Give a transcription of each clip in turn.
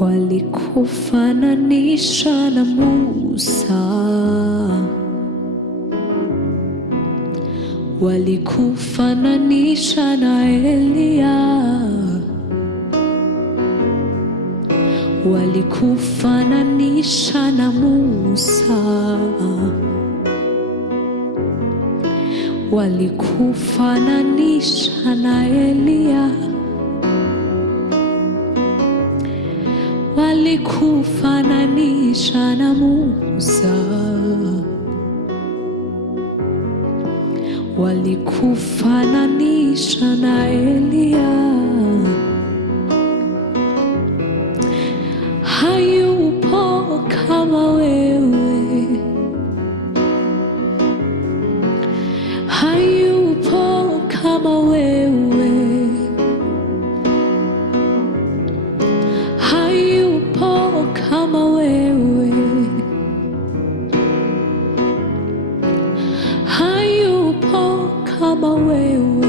walikufananisha na Musa, walikufananisha na Eliya, walikufananisha na Musa, walikufananisha na Eliya, walikufananisha na Musa, walikufananisha na Eliya. Hayupo kama wewe, hayupo kama wewe, hayupo kama wewe, hayupo kama wewe,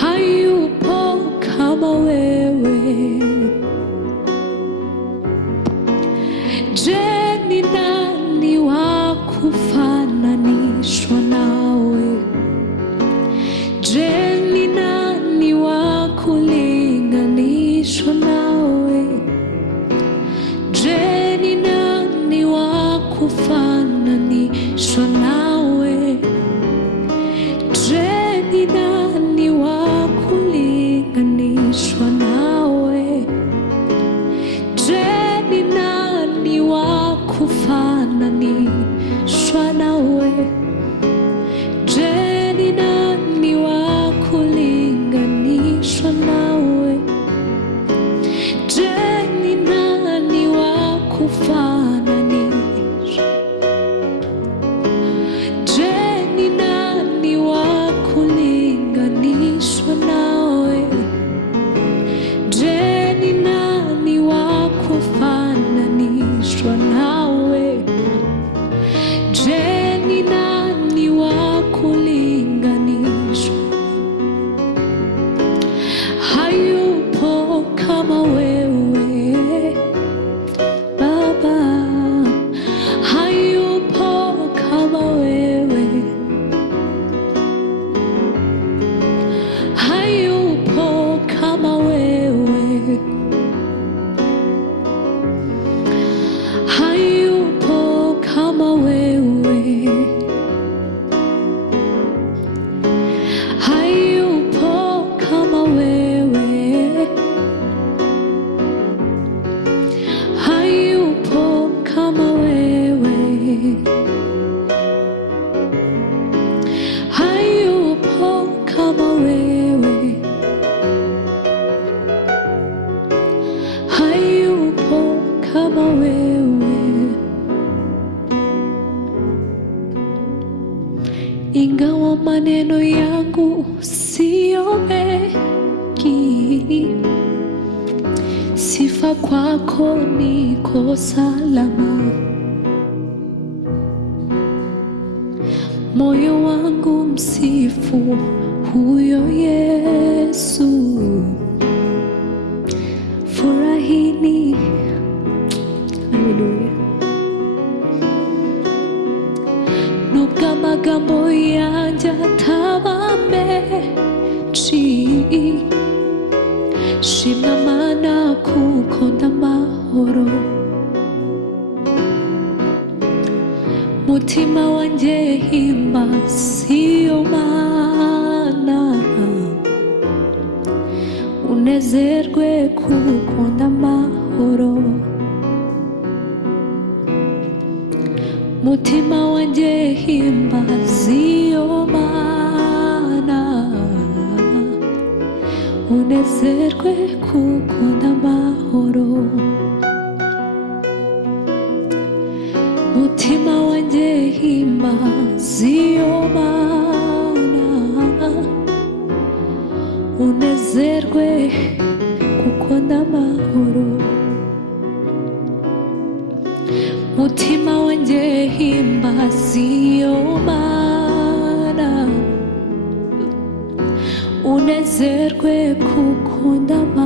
hayupo kama wewe. Je, ni nani wa kufananishwa nawe? Je, ni nani wa kulinganishwa nawe? Je, ni nani wa kufananishwa nawe? Je, ni nani wa kulinganishwa nawe? Je, ni nani wa kufananishwa nawe? Je, ni nani wa kulinganishwa nawe? Je, ni nani wa kufananishwa? Je, ni nani wa kulinganishwa nawe? Je, ni nani wa kufananishwa nawe? Je, ni nani wa kulinganishwa? Hayupo kama wewe Baba, hayupo kama wewe, hayupo kama wewe, hayupo kama wewe, hayupo kama wewe, hayupo kama wewe, hayupo kama wewe, hayupo kama wewe. Ingawa maneno yangu siyo mengi, sifa kwako niko salama. Moyo wangu msifu huyo Yesu. Furahini, haleluya. Nubwo amagambo yanjye ataba menshi, shimwa Mana kuko ndamahoro. Mutima wanjye himbaza iyo Mana, unezerwe kuko ndamahoro. Mutima wanjye himbaza iyo Mana, unezerwe kuko ndamahoro. Mutima wanjye himbaza iyo Mana, unezerwe kuko ndamahoro. Mutima wanjye himbaza iyo Mana, unezerwe kuko ndamahoro.